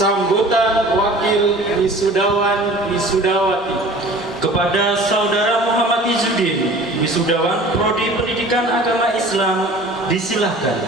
Sambutan wakil wisudawan wisudawati kepada Saudara Muhammad Izzuddin, wisudawan Prodi Pendidikan Agama Islam, disilahkan.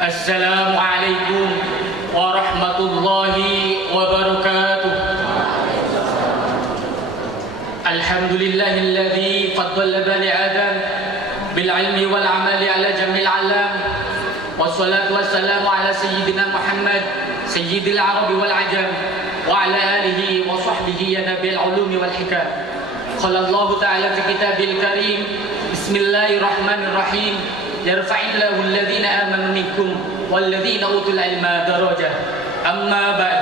Assalamualaikum warahmatullahi wabarakatuh. Alhamdulillahilladzi faddala bani Adam bil ilmi wal amali ala jamil alam. Wassalatu wassalamu ala sayyidina Muhammad sayyidil arabi wal ajam wa ala alihi wa sahbihi ya nabil ulumi wal hikam. Qala Allah ta'ala fi kitabil karim, bismillahirrahmanirrahim. Yarfa'illahu alladhina amanu minkum walladhina utul ilma darajah. Amma ba'd.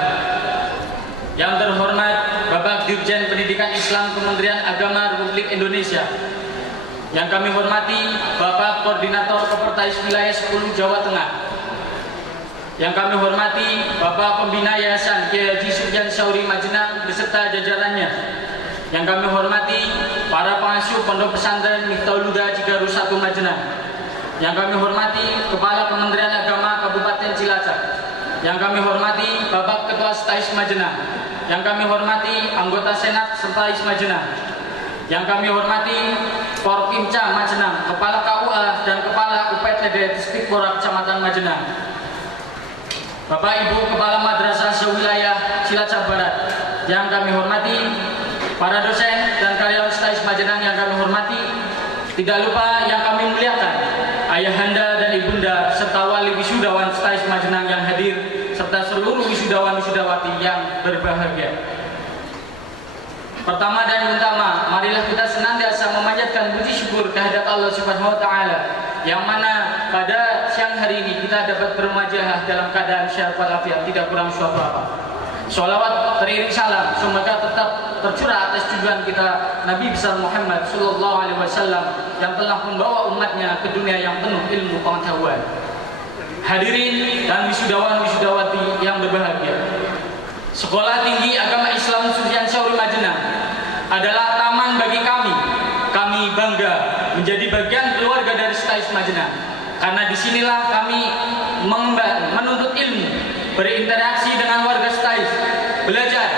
Yang terhormat Bapak Dirjen Pendidikan Islam Kementerian Agama Republik Indonesia, yang kami hormati Bapak Koordinator Sekretaris Wilayah 10 Jawa Tengah, yang kami hormati Bapak Pembina Yayasan Kiai Haji Sufyan Tsauri Majenang beserta jajarannya, yang kami hormati para pengasuh Pondok Pesantren Miftahul Huda Cigaruh 1 Majenang, yang kami hormati Kepala Kementerian Agama Kabupaten Cilacap, yang kami hormati Bapak Ketua STAIS Majenang, yang kami hormati anggota Senat STAIS Majenang, yang kami hormati Porpimca Majenang, Kepala KUA dan Kepala UPTD Distrik Borak Kecamatan Majenang, Bapak Ibu Kepala Madrasah Sewilayah Cilacap Barat, yang kami hormati para dosen dan karyawan STAIS Majenang yang kami hormati, tidak lupa yang kami muliakan ayahanda dan ibunda serta wali wisudawan STAIS Majenang yang hadir serta seluruh wisudawan wisudawati yang berbahagia. Pertama dan utama, marilah kita senantiasa memanjatkan puji syukur kehadirat Allah Subhanahu wa taala, yang mana pada siang hari ini kita dapat bermuajahah dalam keadaan sehat walafiat, tidak kurang suatu apa. Sholawat teriring salam semoga tetap tercurah atas tujuan kita Nabi besar Muhammad sallallahu alaihi wasallam yang telah membawa umatnya ke dunia yang penuh ilmu pengetahuan. Hadirin dan wisudawan wisudawati yang berbahagia, Sekolah Tinggi Agama Islam Sufyan Tsauri Majenang adalah taman bagi kami. Kami bangga menjadi bagian keluarga dari STAIS Majenang, karena disinilah kami menuntut ilmu, berinteraksi dengan warga STAIS, belajar,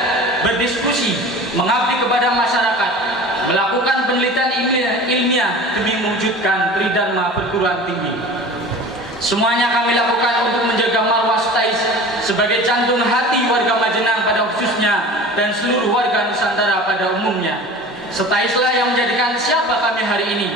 berdiskusi, mengabdi kepada masyarakat, melakukan penelitian ilmiah demi mewujudkan tridharma perguruan tinggi. Semuanya kami lakukan untuk menjaga marwah STAIS sebagai jantung hati warga Majenang pada khususnya dan seluruh warga Nusantara pada umumnya. STAISlah yang menjadikan siapa kami hari ini,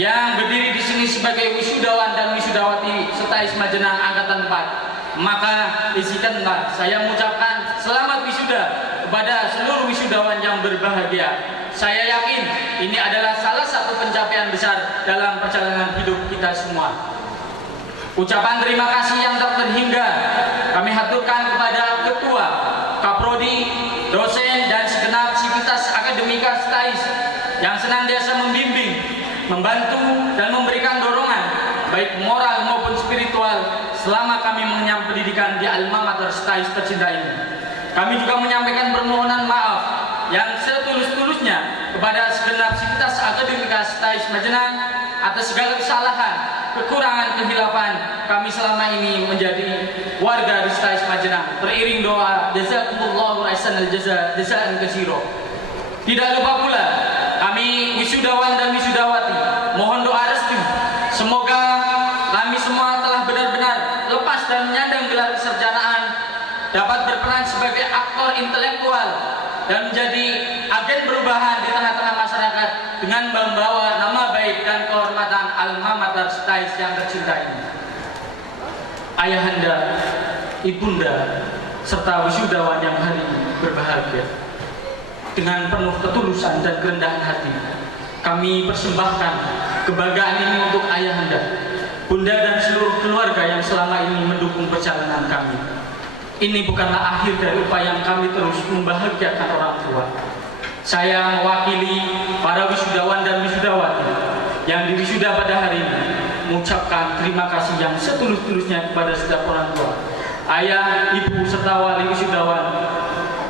yang berdiri di sini sebagai wisudawan dan wisudawati STAIS Majenang Angkatan 4. Maka izinkanlah saya mengucapkan selamat wisuda kepada seluruh wisudawan yang berbahagia. Saya yakin ini adalah salah satu pencapaian besar dalam perjalanan hidup kita semua. Ucapan terima kasih yang tak terhingga kami haturkan kepada Ketua, Kaprodi, dosen dan segenap sivitas akademika STAIS yang senantiasa membimbing, membantu dan memberikan dorongan baik moral maupun spiritual selama kami mengenyam pendidikan di alma mater STAIS tercinta ini. Kami juga menyampaikan permohonan maaf yang setulus-tulusnya kepada segenap sivitas akademika STAIS Majenang atas segala kesalahan, kekurangan, kehilafan kami selama ini menjadi warga di STAIS Majenang. Beriring doa, jazakumullahu ahsanal jaza, jazaan katsira. Tidak lupa pula kami wisudawan dan wisudawati mohon doa restu semoga kami semua telah benar-benar lepas dan menyandang gelar kesarjanaan, dapat berperan sebagai aktor intelektual dan menjadi agen perubahan di tengah-tengah masyarakat dengan membawa nama baik dan kehormatan alma mater STAIS yang tercinta ini. Ayahanda, ibunda, serta wisudawan yang hari ini berbahagia, dengan penuh ketulusan dan kerendahan hati, kami persembahkan kebanggaan ini untuk ayahanda, bunda dan seluruh keluarga yang selama ini mendukung perjalanan kami. Ini bukanlah akhir dari upaya kami terus membahagiakan orang tua. Saya mewakili para wisudawan dan wisudawati yang diwisuda pada hari ini mengucapkan terima kasih yang setulus-tulusnya kepada setiap orang tua, ayah, ibu, serta wali wisudawan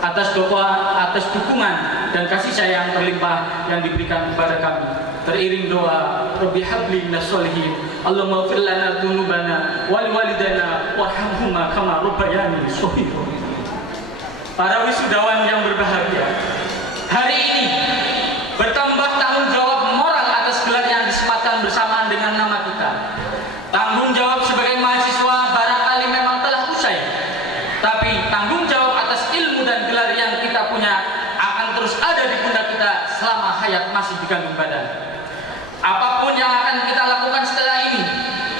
atas doa, atas dukungan dan kasih sayang terlimpah yang diberikan kepada kami. Teriring doa, Rabbi habli minas sholihin, Allahumma ighfir lana dzunubana wa liwalidayna warhamhuma kama rabbayani shaghira. Para wisudawan yang berbahagia, hari ini bertambah tanggung jawab moral atas gelar yang disematkan bersamaan dengan nama kita. Tanggung jawab sebagai mahasiswa barangkali memang telah usai, tapi tanggung jawab atas ilmu dan gelar yang kita punya akan terus ada di pundak kita selama hayat masih dikandung badan. Apapun yang akan kita lakukan setelah ini,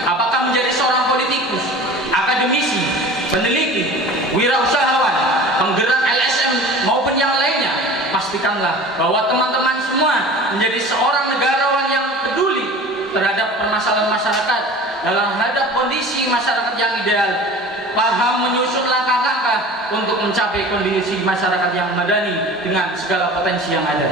apakah menjadi seorang politikus, akademisi, peneliti, wirausahawan, penggerak LSM maupun yang lainnya, pastikanlah bahwa teman-teman semua menjadi seorang negarawan yang peduli terhadap permasalahan masyarakat dalam hadap kondisi masyarakat yang ideal, paham menyusun langkah-langkah untuk mencapai kondisi masyarakat yang madani dengan segala potensi yang ada.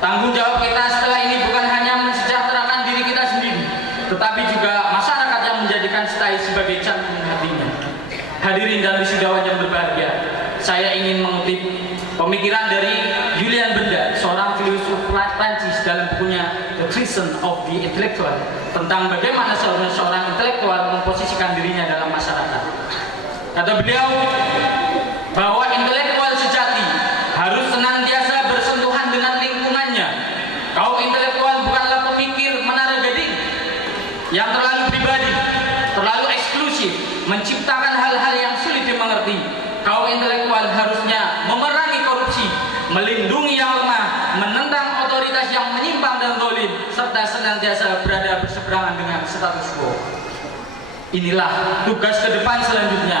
Tanggung jawab kita setelah ini bukan hanya mensejahterakan diri kita sendiri, tetapi juga masyarakat yang menjadikan STAI sebagai jantung hatinya. Hadirin dan wisudawan yang berbahagia, saya ingin mengutip pemikiran dari Julian Benda, seorang filsuf Prancis dalam bukunya The Treason of the Intellectual, tentang bagaimana seorang intelektual memposisikan dirinya dalam masyarakat. Kata beliau bahwa intelektual sejati harus senantiasa bersentuhan dengan lingkungannya. Kaum intelektual bukanlah pemikir menara gading yang terlalu pribadi, terlalu eksklusif, menciptakan hal-hal yang sulit dimengerti. Kaum intelektual harusnya memerangi korupsi, melindungi yang lemah, menentang otoritas yang menyimpang dan zalim, serta senantiasa berada berseberangan dengan status quo. Inilah tugas ke depan selanjutnya,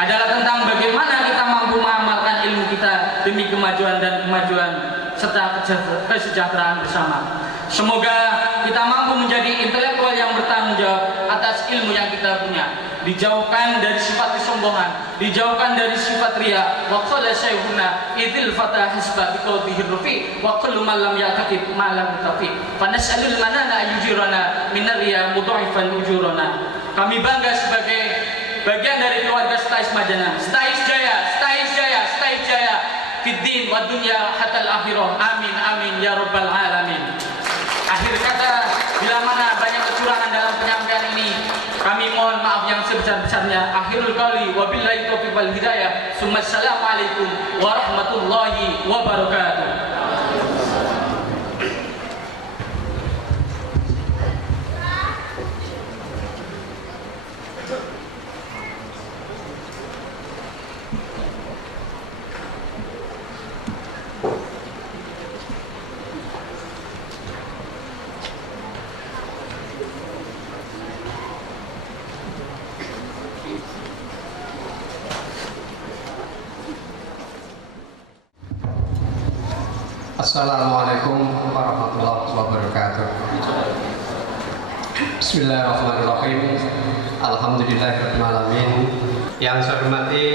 adalah tentang bagaimana kita mampu mengamalkan ilmu kita demi kemajuan dan kemajuan serta kesejahteraan bersama. Semoga kita mampu menjadi intelektual yang bertanggung jawab atas ilmu yang kita punya, dijauhkan dari sifat kesombongan, dijauhkan dari sifat riya. Wa qala sayhuna idzil fata hasba biqawdihi rafi wa kullu man lam ya'taqid ma lam tafi fa nas'alul manana ayujirana min riya mudha'ifan ujurana. Kami bangga sebagai bagian dari keluarga STAIS Majanan. STAIS Jaya, STAIS Jaya, STAIS Jaya fid din wa dunya hatal akhirah. Amin amin ya rabbal alamin. Akhir kata, bila mana banyak kecurangan dalam penyampaian ini, kami mohon maaf yang sebesar-besarnya. Akhirul qauli wa billahi taufiq wal hidayah. Assalamualaikum warahmatullahi wabarakatuh. Assalamualaikum warahmatullahi wabarakatuh. Bismillahirrahmanirrahim. Alhamdulillahirrahmanirrahim. Yang saya hormati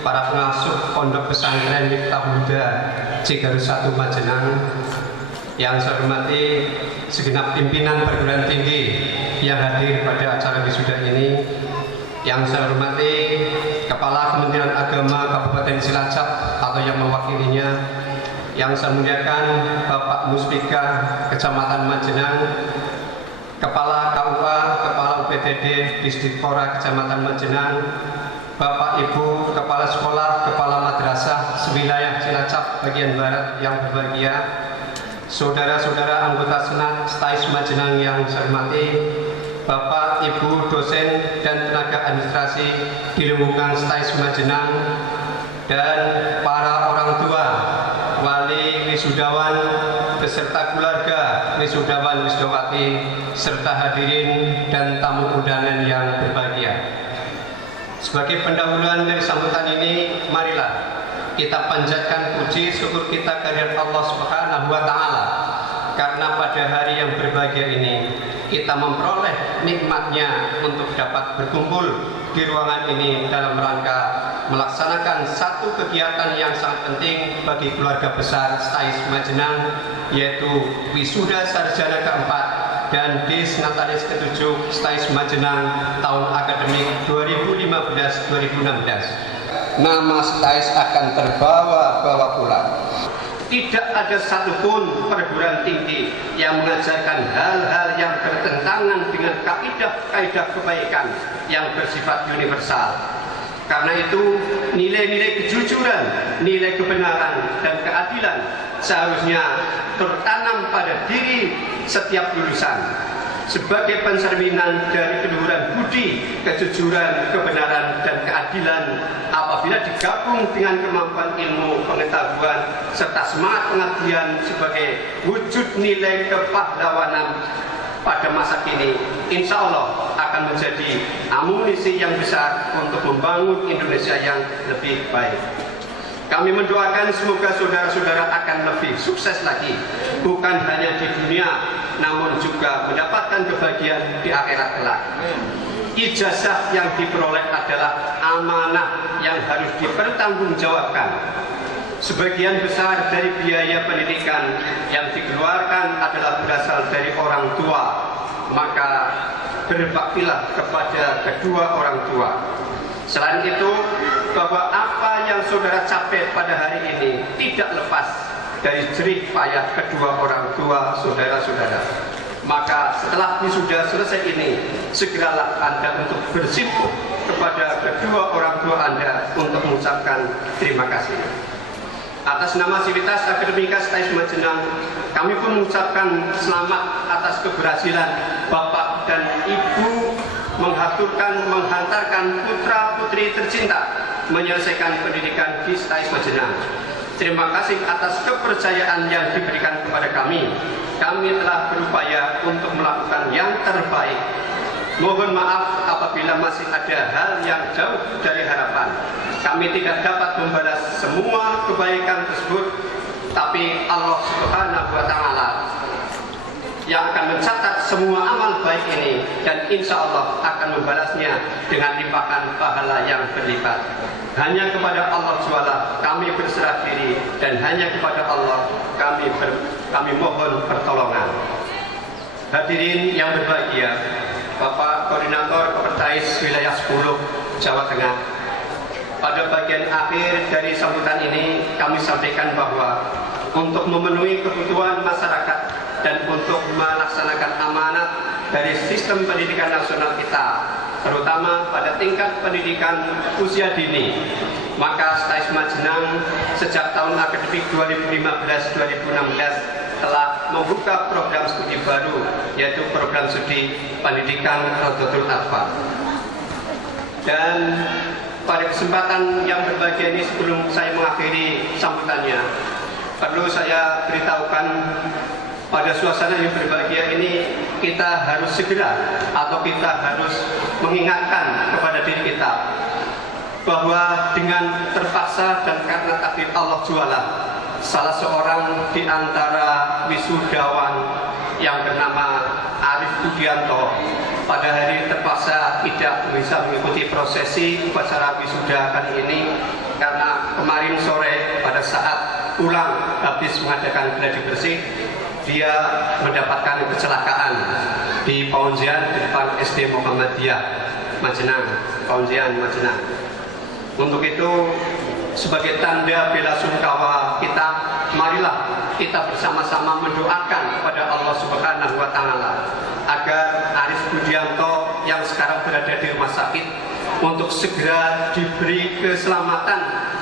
para pengasuh Pondok Pesantren Miftah Huda Cigarus 1 Majenang. Yang saya hormati segenap pimpinan perguruan tinggi yang hadir pada acara wisuda ini. Yang saya hormati Kepala Kementerian Agama Kabupaten Cilacap atau yang mewakilinya. Yang saya muliakan Bapak Muspika Kecamatan Majenang, Kepala KUA, Kepala UPTD Disdikpora Kecamatan Majenang, Bapak Ibu Kepala Sekolah, Kepala Madrasah sewilayah Cilacap bagian barat yang berbahagia, saudara-saudara anggota Senat STAIS Majenang yang saya hormati, Bapak Ibu dosen dan tenaga administrasi di lingkungan STAIS Majenang, dan para orang tua, wali wisudawan beserta keluarga wisudawan wisudawati serta hadirin dan tamu undangan yang berbahagia. Sebagai pendahuluan dari sambutan ini, marilah kita panjatkan puji syukur kita kehadirat Allah Subhanahu wa taala karena pada hari yang berbahagia ini kita memperoleh nikmatnya untuk dapat berkumpul di ruangan ini dalam rangka melaksanakan satu kegiatan yang sangat penting bagi keluarga besar STAIS Majenang, yaitu wisuda sarjana keempat dan Disnatalis ke-7 STAIS Majenang tahun akademik 2015-2016. Nama STAIS akan terbawa-bawa pula. Tidak ada satupun perguruan tinggi yang mengajarkan hal-hal yang bertentangan dengan kaidah-kaidah kebaikan yang bersifat universal. Karena itu, nilai-nilai kejujuran, nilai kebenaran, dan keadilan seharusnya tertanam pada diri setiap lulusan sebagai pencerminan dari keluhuran budi, kejujuran, kebenaran, dan keadilan. Apabila digabung dengan kemampuan ilmu, pengetahuan, serta semangat pengabdian sebagai wujud nilai kepahlawanan pada masa kini, insya Allah akan menjadi amunisi yang besar untuk membangun Indonesia yang lebih baik. Kami mendoakan semoga saudara-saudara akan lebih sukses lagi, bukan hanya di dunia, namun juga mendapatkan kebahagiaan di akhirat kelak. Ijazah yang diperoleh adalah amanah yang harus dipertanggungjawabkan. Sebagian besar dari biaya pendidikan yang dikeluarkan adalah berasal dari orang tua, maka berbaktilah kepada kedua orang tua. Selain itu, bahwa apa yang saudara capai pada hari ini tidak lepas dari jerih payah kedua orang tua saudara-saudara. Maka setelah wisuda selesai ini, segeralah Anda untuk bersimpuh kepada kedua orang tua Anda untuk mengucapkan terima kasih. Atas nama Sivitas Akademika STAIS Majenang, kami pun mengucapkan selamat atas keberhasilan Bapak dan Ibu menghantarkan putra-putri tercinta menyelesaikan pendidikan di STAIS Majenang. Terima kasih atas kepercayaan yang diberikan kepada kami. Kami telah berupaya untuk melakukan yang terbaik. Mohon maaf apabila masih ada hal yang jauh dari harapan. Kami tidak dapat membalas semua kebaikan tersebut, tapi Allah Subhanahu wa Ta'ala yang akan mencatat semua amal baik ini, dan insya Allah akan membalasnya dengan limpahan pahala yang berlipat. Hanya kepada Allah Ta'ala kami berserah diri, dan hanya kepada Allah kami mohon pertolongan. Hadirin yang berbahagia, Bapak Koordinator Kopertais Wilayah 10 Jawa Tengah, pada bagian akhir dari sambutan ini kami sampaikan bahwa untuk memenuhi kebutuhan masyarakat dan untuk melaksanakan amanat dari sistem pendidikan nasional kita, terutama pada tingkat pendidikan usia dini, maka STAIS Majenang sejak tahun akademik 2015-2016 telah membuka program studi baru, yaitu program studi pendidikan Rodotul Atfal. Dan pada kesempatan yang berbahagia ini, sebelum saya mengakhiri sambutannya, perlu saya beritahukan pada suasana yang berbahagia ini, kita harus segera atau kita harus mengingatkan kepada diri kita bahwa dengan terpaksa dan karena takdir Allah Ta'ala, salah seorang di antara wisudawan yang bernama Arif Budianto pada hari terpaksa tidak bisa mengikuti prosesi upacara wisuda kali ini karena kemarin sore pada saat pulang habis mengadakan gladi bersih, dia mendapatkan kecelakaan di Paunjian di depan SD Muhammadiyah Majenang, Paunjian Majenang. Untuk itu, sebagai tanda bela sungkawa kita, marilah kita bersama-sama mendoakan kepada Allah Subhanahu wa Ta'ala agar Arif Budianto yang sekarang berada di rumah sakit untuk segera diberi keselamatan,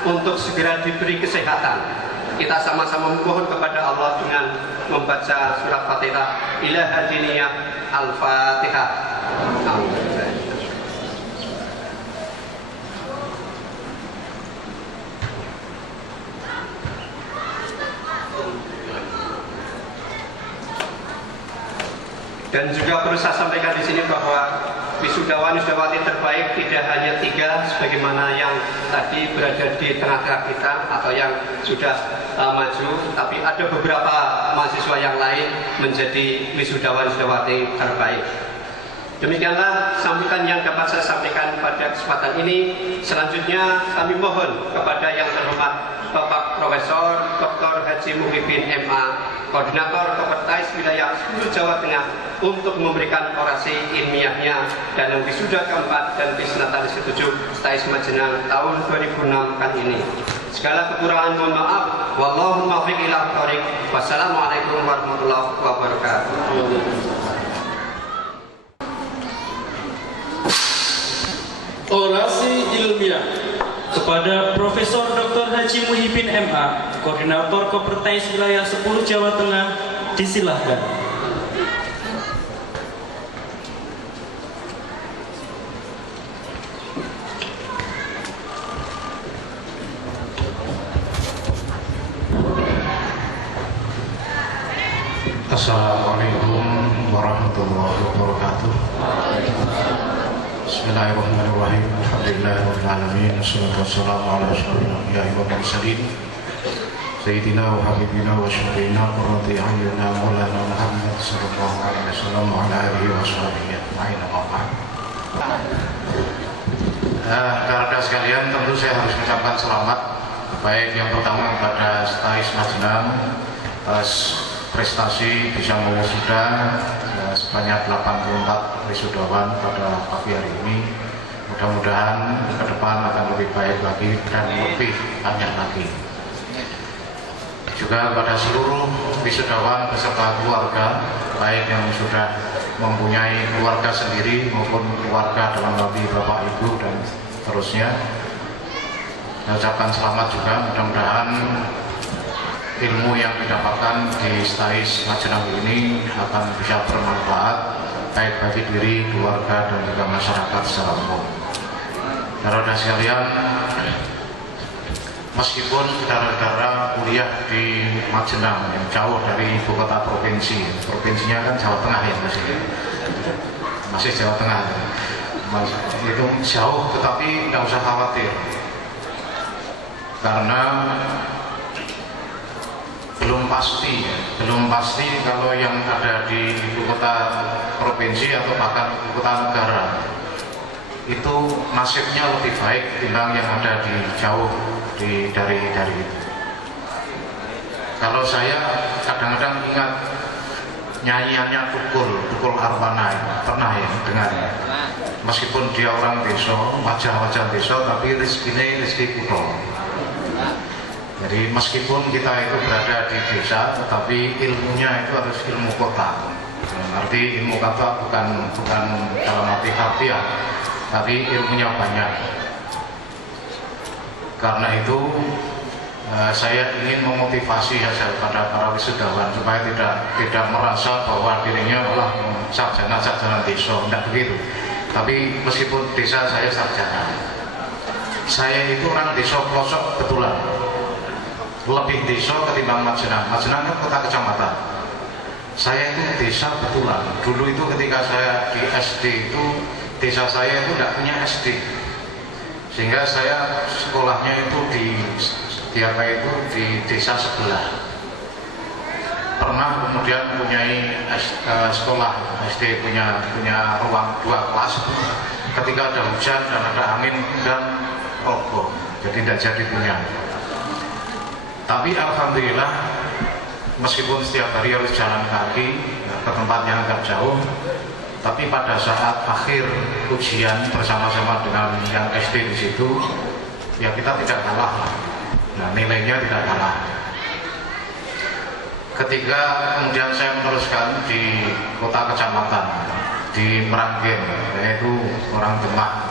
untuk segera diberi kesehatan. Kita sama-sama memohon kepada Allah dengan membaca surat Fatihah. Ilaha diniyah Al-Fatihah. Dan juga perlu saya sampaikan di sini bahwa wisudawan-wisudawati terbaik tidak hanya 3 sebagaimana yang tadi berada di tengah-tengah kita atau yang sudah maju, tapi ada beberapa mahasiswa yang lain menjadi wisudawan-wisudawati terbaik. Demikianlah sambutan yang dapat saya sampaikan pada kesempatan ini. Selanjutnya kami mohon kepada yang terhormat Bapak Profesor Dr. Haji Muhyiddin MA, Koordinator Kopertais Wilayah 10 Jawa Tengah, untuk memberikan orasi ilmiahnya dalam wisuda keempat dan Bisnatalis ke-7 STAIS Majenang tahun 2006 kali ini. Segala kekurangan mohon maaf. Wallahu muwaffiq ila thoriq. Wassalamualaikum warahmatullahi wabarakatuh. Orasi ilmiah kepada Profesor Dr. Haji Muhyiddin MA, Koordinator Kopertais Wilayah 10 Jawa Tengah, disilahkan. Assalamualaikum warahmatullahi wabarakatuh. Bismillahirrahmanirrahim. Alhamdulillahirabbil alamin. Wassalatu wassalamu ala asyrofil anbiya'i wal mursalin. Sayyidina wa habibina wa syafiina qurrati a'yunina maulana Muhammad sallallahu alaihi wasallam wa ala alihi wa sahbihi ajma'in. Rekan-rekan sekalian, tentu saya harus mengucapkan selamat, baik yang pertama kepada STAIS Majenang atas prestasi bisa mewisuda sebanyak 84 wisudawan pada pagi hari ini. Mudah-mudahan ke depan akan lebih baik lagi dan lebih banyak lagi. Juga pada seluruh wisudawan beserta keluarga, baik yang sudah mempunyai keluarga sendiri maupun keluarga dalam arti bapak ibu dan seterusnya, saya ucapkan selamat juga. Mudah-mudahan ilmu yang didapatkan di STAIS Majenang ini akan bisa bermanfaat baik bagi diri, keluarga, dan juga masyarakat secara umum. Saudara sekalian, meskipun saudara-saudara kuliah di Majenang yang jauh dari ibu kota provinsi, provinsinya kan Jawa Tengah ya, masih Jawa Tengah, itu jauh, tetapi tidak usah khawatir, karena belum pasti kalau yang ada di ibu kota provinsi atau bahkan ibu kota negara itu nasibnya lebih baik ketimbang yang ada di jauh dari itu. Kalau saya kadang-kadang ingat nyanyiannya Tukul Arwana, pernah ya dengar? Meskipun dia orang desa, wajah-wajah desa, tapi rezeki kutho. Jadi meskipun kita itu berada di desa, tetapi ilmunya itu harus ilmu kota. Arti ilmu kota bukan dalam arti harfiah, tapi ilmunya banyak. Karena itu saya ingin memotivasi hasil pada para wisudawan supaya tidak merasa bahwa dirinya adalah sarjana desa, tidak begitu. Tapi meskipun desa saya sarjana, saya itu orang desa pelosok betulan. Lebih desa ketimbang Majenang. Majenang kan kota kecamatan. Saya itu desa betulan. Dulu itu ketika saya di SD itu, desa saya itu tidak punya SD, sehingga saya sekolahnya itu di desa sebelah. Pernah kemudian mempunyai sekolah SD punya ruang 2 kelas. Ketika ada hujan dan ada angin dan roboh, jadi tidak jadi punya. Tapi alhamdulillah, meskipun setiap hari harus jalan kaki ke tempat yang agak jauh, tapi pada saat akhir ujian bersama-sama dengan yang SD di situ, ya kita tidak kalah. Nah, nilainya tidak kalah. Ketika kemudian saya meneruskan di kota kecamatan di Meranggen, yaitu orang Demak.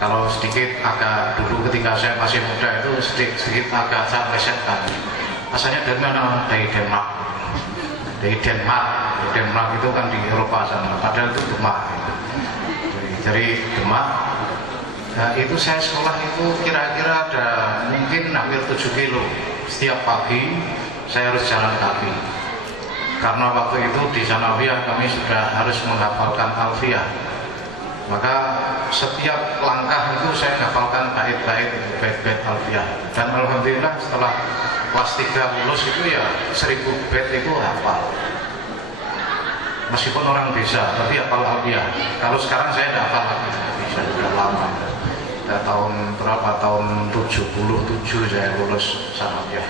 Kalau sedikit agak dulu ketika saya masih muda itu sedikit agak saya melesetkan. Asalnya dari mana? Dari Denmark. Dari Denmark itu kan di Eropa sana. Padahal itu Demak. Dari Demak. Nah, itu saya sekolah itu kira-kira ada mungkin hampir 7 kilo. Setiap pagi saya harus jalan kaki. karena waktu itu di Sanawiyah kami sudah harus menghafalkan alfiyah, maka setiap langkah itu saya menghafalkan bait-bait alfiyah. Dan alhamdulillah setelah kelas 3 lulus itu ya 1000 bait itu hafal. Meskipun orang desa, tapi hafal alfiyah. Kalau sekarang saya tidak hafal lagi, bisa sudah lama. Sudah tahun berapa? Tahun 77 saya lulus Sanawiyah.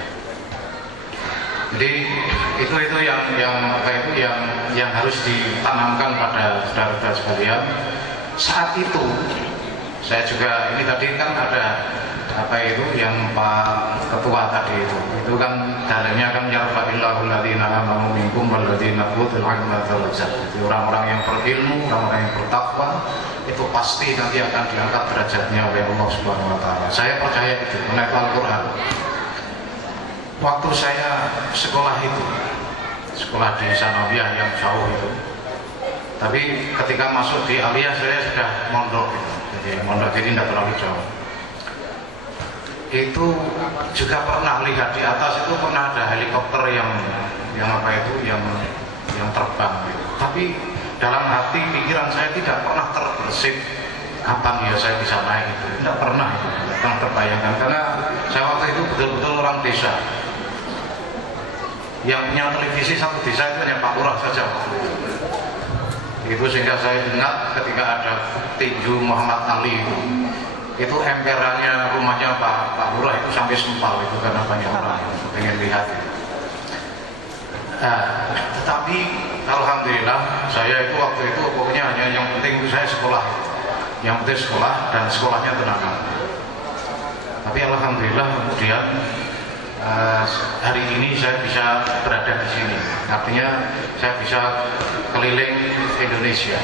Jadi itu yang harus ditanamkan pada saudara-saudara sekalian. Saat itu saya juga, ini tadi kan ada apa itu yang Pak Ketua tadi itu kan dalilnya kan yarfa'illahu alladziina aamanu minkum walladziina utul ilma darajat. Jadi orang-orang yang berilmu, orang-orang yang bertakwa itu pasti nanti akan diangkat derajatnya oleh Allah Subhanahu wa taala. Saya percaya itu menurut Al-Qur'an. Waktu saya sekolah itu, sekolah di Sanawiyah yang jauh itu, tapi ketika masuk di Aliyah saya sudah mondok gitu. Jadi tidak terlalu jauh. Itu juga pernah lihat di atas itu pernah ada helikopter yang terbang gitu. Tapi dalam hati pikiran saya tidak pernah terbersit kapan ya saya bisa naik itu, tidak pernah terbayangkan, karena saya waktu itu betul-betul orang desa. Yang punya televisi satu desa itu hanya Pak Lurah saja. Itu sehingga saya ingat ketika ada tinju Muhammad Ali itu emperannya rumahnya Pak Lurah itu sampai sempal itu karena banyak orang yang pengen lihat. Tetapi alhamdulillah saya itu waktu itu pokoknya hanya yang penting itu saya sekolah, yang penting sekolah dan sekolahnya tenaga. Tapi alhamdulillah kemudian hari ini saya bisa berada di sini, artinya saya bisa keliling Indonesia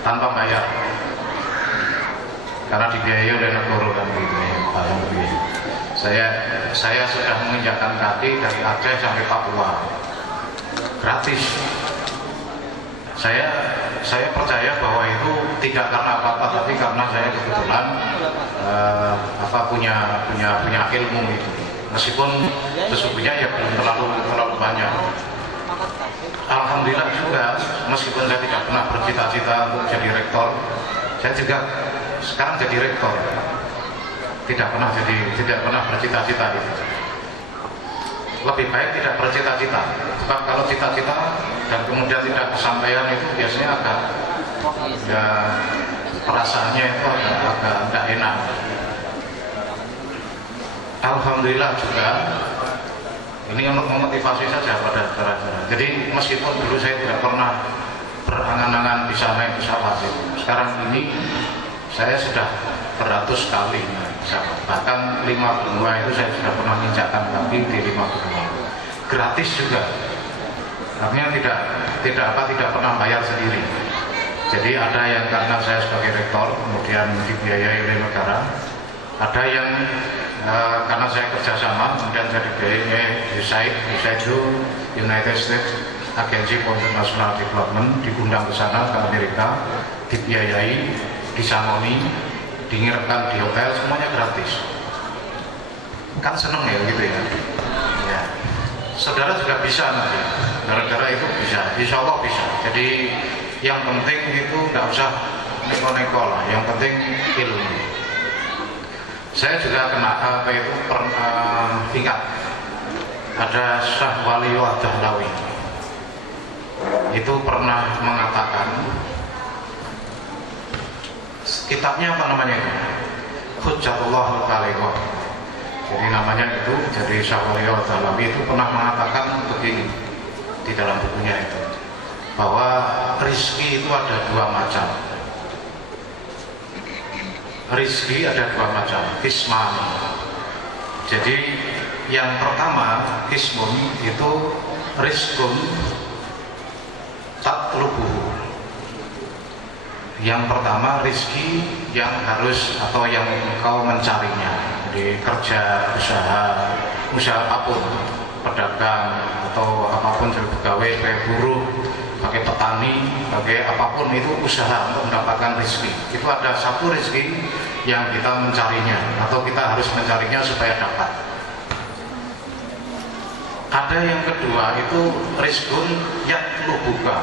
tanpa bayar, karena dibiayai oleh negara kan gitu ya. Alhamdulillah. Saya sudah menginjakkan kaki dari Aceh sampai Papua gratis. Saya percaya bahwa itu tidak karena apa-apa, tapi karena saya kebetulan punya ilmu itu. Meskipun sesungguhnya ya belum terlalu banyak. Alhamdulillah juga, meskipun saya tidak pernah bercita-cita untuk jadi rektor, saya juga sekarang jadi rektor. Tidak pernah bercita-cita itu. Lebih baik tidak bercita-cita, sebab kalau cita-cita dan kemudian tidak kesampaian itu biasanya agak ya, perasaannya itu agak enak. Alhamdulillah juga ini untuk memotivasi saja pada saudara-saudara. Jadi meskipun dulu saya tidak pernah berangan-angan bisa naik pesawat itu, sekarang ini saya sudah beratus kali naik pesawat. Bahkan 5 benua itu saya sudah pernah menginjakkan kaki di 5 benua. Gratis juga. Artinya tidak pernah bayar sendiri. Jadi ada yang karena saya sebagai rektor kemudian dibiayai oleh negara, ada yang karena saya kerjasama kemudian saya dibiayai USAID itu United States Agency for International Development, digundang ke sana ke Amerika, dibiayai, disanoni, dingirimkan di hotel, semuanya gratis. Kan seneng ya gitu ya. Ya. Saudara juga bisa nanti, gara-gara itu bisa, insya Allah bisa. Jadi yang penting itu nggak usah neko-neko lah, yang penting ilmu. Saya juga kena ingat ada Syekh Waliullah Dahlawi itu pernah mengatakan, kitabnya apa namanya itu? Hujjatullah al-Balighah. Jadi namanya itu, jadi Syekh Waliullah Dahlawi itu pernah mengatakan begini di dalam bukunya itu, bahwa rizki itu ada 2 macam. Rizki ada 2 macam, kismani. Jadi yang pertama kismun itu rizkun tatlubuhu. Yang pertama rizki yang harus atau yang engkau mencarinya. Jadi kerja, usaha apapun, pedagang atau apapun, jadi pegawai, sebagai buruh, sebagai petani, sebagai apapun itu usaha untuk mendapatkan rezeki. Itu ada satu rezeki yang kita mencarinya atau kita harus mencarinya supaya dapat. Ada yang kedua itu rizqun yatlubuka.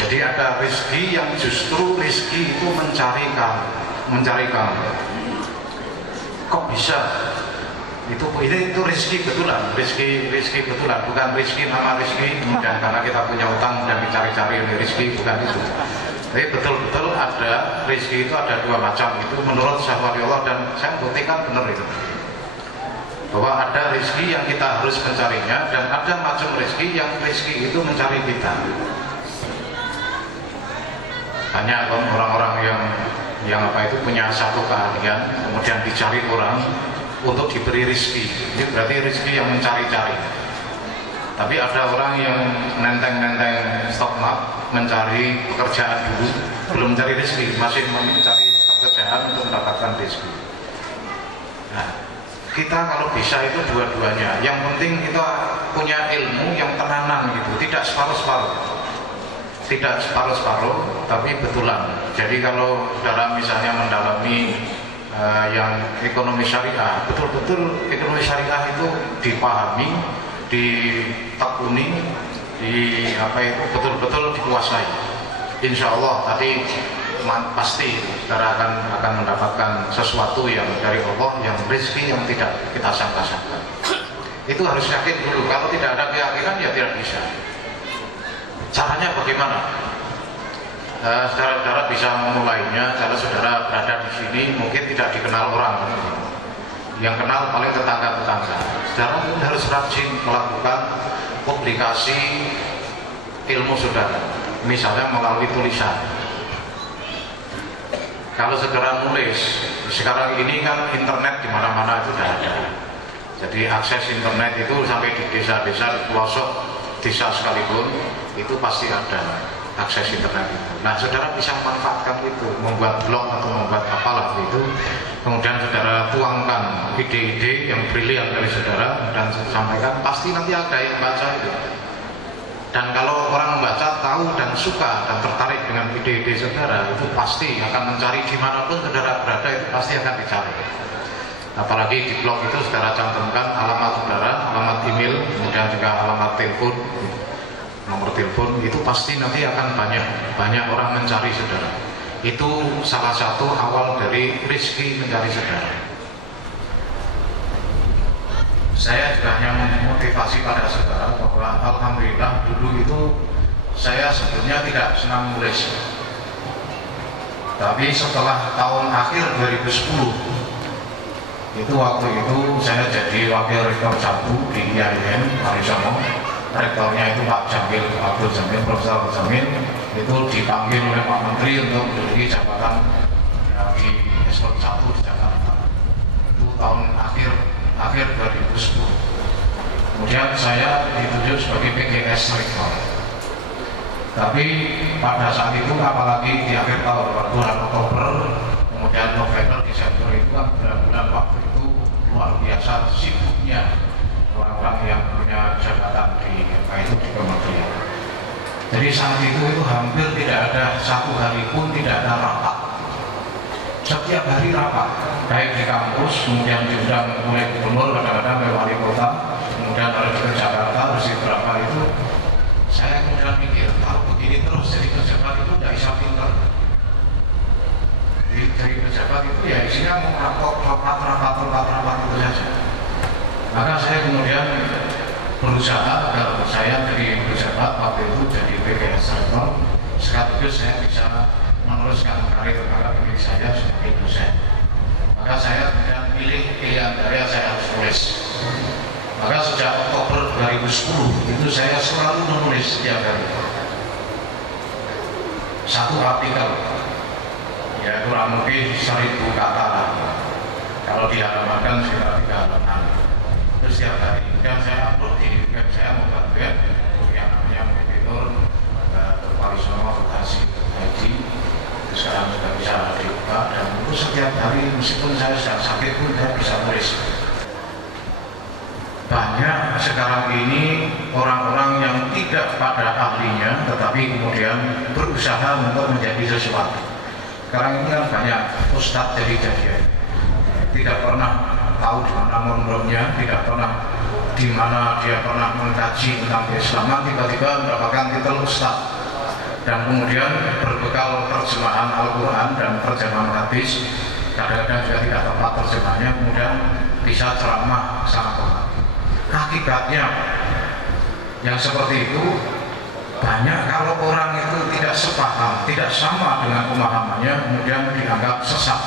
Jadi ada rezeki yang justru rezeki itu mencari kamu. Kok bisa? Itu rezeki betulan, rezeki betulan, bukan rezeki nama rezeki kemudian karena kita punya utang dan dicari-cari oleh rezeki, bukan itu. Tapi betul-betul ada rezeki itu ada dua macam, itu menurut syahwat Allah, dan saya buktikan benar itu. Bahwa ada rezeki yang kita harus mencarinya, dan ada macam rezeki yang rezeki itu mencari kita. Banyak orang-orang yang punya satu keahlian kemudian dicari orang untuk diberi rezeki. Ini berarti rezeki yang mencari-cari. Tapi ada orang yang nenteng-nenteng stok map, mencari pekerjaan dulu, belum mencari rezeki, masih mencari pekerjaan untuk mendapatkan rezeki. Nah, kita kalau bisa itu dua-duanya. Yang penting kita punya ilmu yang tenanan gitu, tidak separuh-separuh. Tidak separuh-separuh, tapi betulan. Jadi kalau saudara misalnya mendalami yang ekonomi syariah, betul-betul ekonomi syariah itu dipahami, ditekuni, betul-betul dikuasai. Insya Allah tadi pasti saudara akan mendapatkan sesuatu yang dari Allah, yang rezeki yang tidak kita sangka-sangka. Itu harus yakin dulu. Kalau tidak ada keyakinan ya tidak bisa. Caranya bagaimana? Saudara-saudara bisa memulainya. Kalau saudara berada di sini mungkin tidak dikenal orang, yang kenal paling tetangga-tetangga. Saudara harus rajin melakukan publikasi ilmu saudara, misalnya melalui tulisan. Kalau saudara nulis, sekarang ini kan internet di mana-mana itu sudah ada. Jadi akses internet itu sampai di desa-desa, di pelosok desa sekalipun itu pasti ada akses internet itu. Nah, saudara bisa manfaatkan itu, membuat blog atau membuat apalah itu, kemudian saudara tuangkan ide-ide yang brilian dari saudara dan sampaikan, pasti nanti ada yang baca itu. Dan kalau orang membaca, tahu dan suka dan tertarik dengan ide-ide saudara, itu pasti akan mencari dimanapun saudara berada, itu pasti akan dicari. Apalagi di blog itu saudara cantumkan alamat saudara, alamat email, kemudian juga alamat telepon, nomor telepon, itu pasti nanti akan banyak orang mencari saudara. Itu salah satu awal dari rezeki mencari saudara. Saya juga hanya memotivasi pada saudara bahwa alhamdulillah dulu itu saya sebetulnya tidak senang nulis. Tapi setelah tahun akhir 2010 itu waktu itu saya jadi wakil rektor 1 di IAIN Marisono. Rektornya itu Pak Jamil, Abdul Jamil, Profesor Abdul Jamil, itu dipanggil oleh Pak Menteri untuk menduduki jabatan di Eselon 1 di Jakarta. Itu tahun akhir 2010. Kemudian saya ditunjuk sebagai PGS rektor. Tapi pada saat itu, apalagi di akhir tahun, bulan Oktober, kemudian November, Desember itu kan bulan-bulan waktu itu luar biasa sibuknya orang-orang yang punya jabatan di kementerian. Jadi saat itu hampir tidak ada satu hari pun tidak ada rapat. Setiap hari rapat, baik di kampus, kemudian diundang oleh gubernur, kadang-kadang oleh wali kota, kemudian ada di Jakarta, harus berapa itu. Saya kemudian mikir, kalau begini terus jadi pejabat itu tidak bisa pinter. Dari pejabat itu ya isinya mau rapat itu saja. Maka saya kemudian berusaha agar saya dari pejabat waktu itu jadi PGS rektor, sekaligus saya bisa meneruskan karir akademik saya sebagai dosen. Maka saya kemudian pilihan karya saya harus tulis. Maka sejak Oktober 2010 itu saya selalu menulis setiap hari. Satu artikel, ya kurang lebih 1000 kata lah. Kalau dihalaman sekitar 3 halaman. Terus setiap hari, dan saya upload di web saya, membuat web yang namanya Monitor Berwalisono Vokasi ID. Sekarang sudah bisa dibuka, dan itu setiap hari meskipun saya sedang sakit pun saya bisa tulis. Banyak sekarang ini orang-orang yang tidak pada ahlinya, tetapi kemudian berusaha untuk menjadi sesuatu. Sekarang ini kan banyak ustadz jadi-jadian, tidak pernah tahu di mana mondoknya, tidak pernah di mana dia pernah mengkaji tentang keislaman, tiba-tiba mendapatkan titel Ustaz, dan kemudian berbekal terjemahan Al-Quran dan terjemahan hadis, kadang-kadang juga tidak tepat terjemahnya, kemudian bisa ceramah sangat tepat. Akibatnya yang seperti itu banyak kalau orang itu tidak sepaham, tidak sama dengan pemahamannya, kemudian dianggap sesat,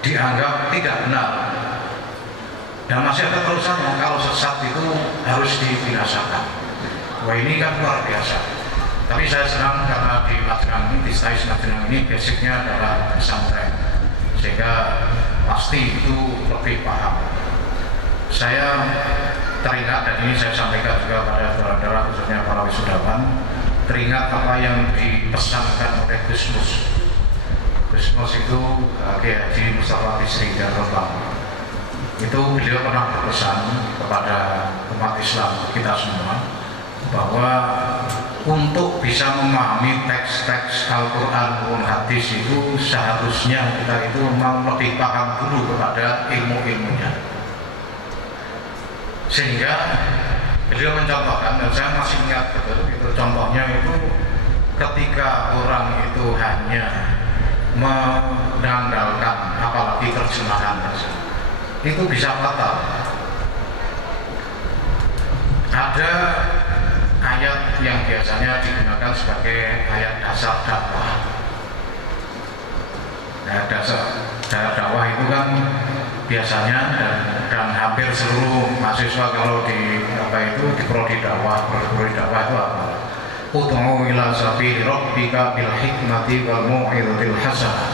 dianggap tidak benar. Dan masih ada terusannya, kalau sesat itu harus dibinasakan. Wah, ini kan luar biasa. Tapi saya senang karena di Majenang ini, di Stais Majenang ini basicnya adalah pesantren, sehingga pasti itu lebih paham. Saya teringat, dan ini saya sampaikan juga pada saudara-saudara khususnya para wisudawan, teringat apa yang dipesankan oleh Gus Mus. Gus Mus itu Kiai Haji Mustafa Bisri dan Rombang. Itu beliau pernah berpesan kepada umat Islam kita semua bahwa untuk bisa memahami teks-teks Al-Quran maupun hadis itu seharusnya kita itu mau lebih paham dulu kepada ilmu-ilmunya. Sehingga beliau mencontohkan, dan saya masih ingat betul itu contohnya itu ketika orang itu hanya mengandalkan apalagi terjemahan itu bisa fatal. Ada ayat yang biasanya digunakan sebagai ayat dasar dakwah. Ayat dasar dakwah itu kan biasanya dan hampir seluruh mahasiswa kalau di prodi dakwah itu apa? Ud'u ila sabili rabbika bil hikmati wal mau'izatil hasanah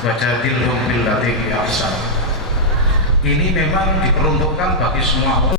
wajadilhum billati hi ahsan. Ini memang diperuntukkan bagi semua orang.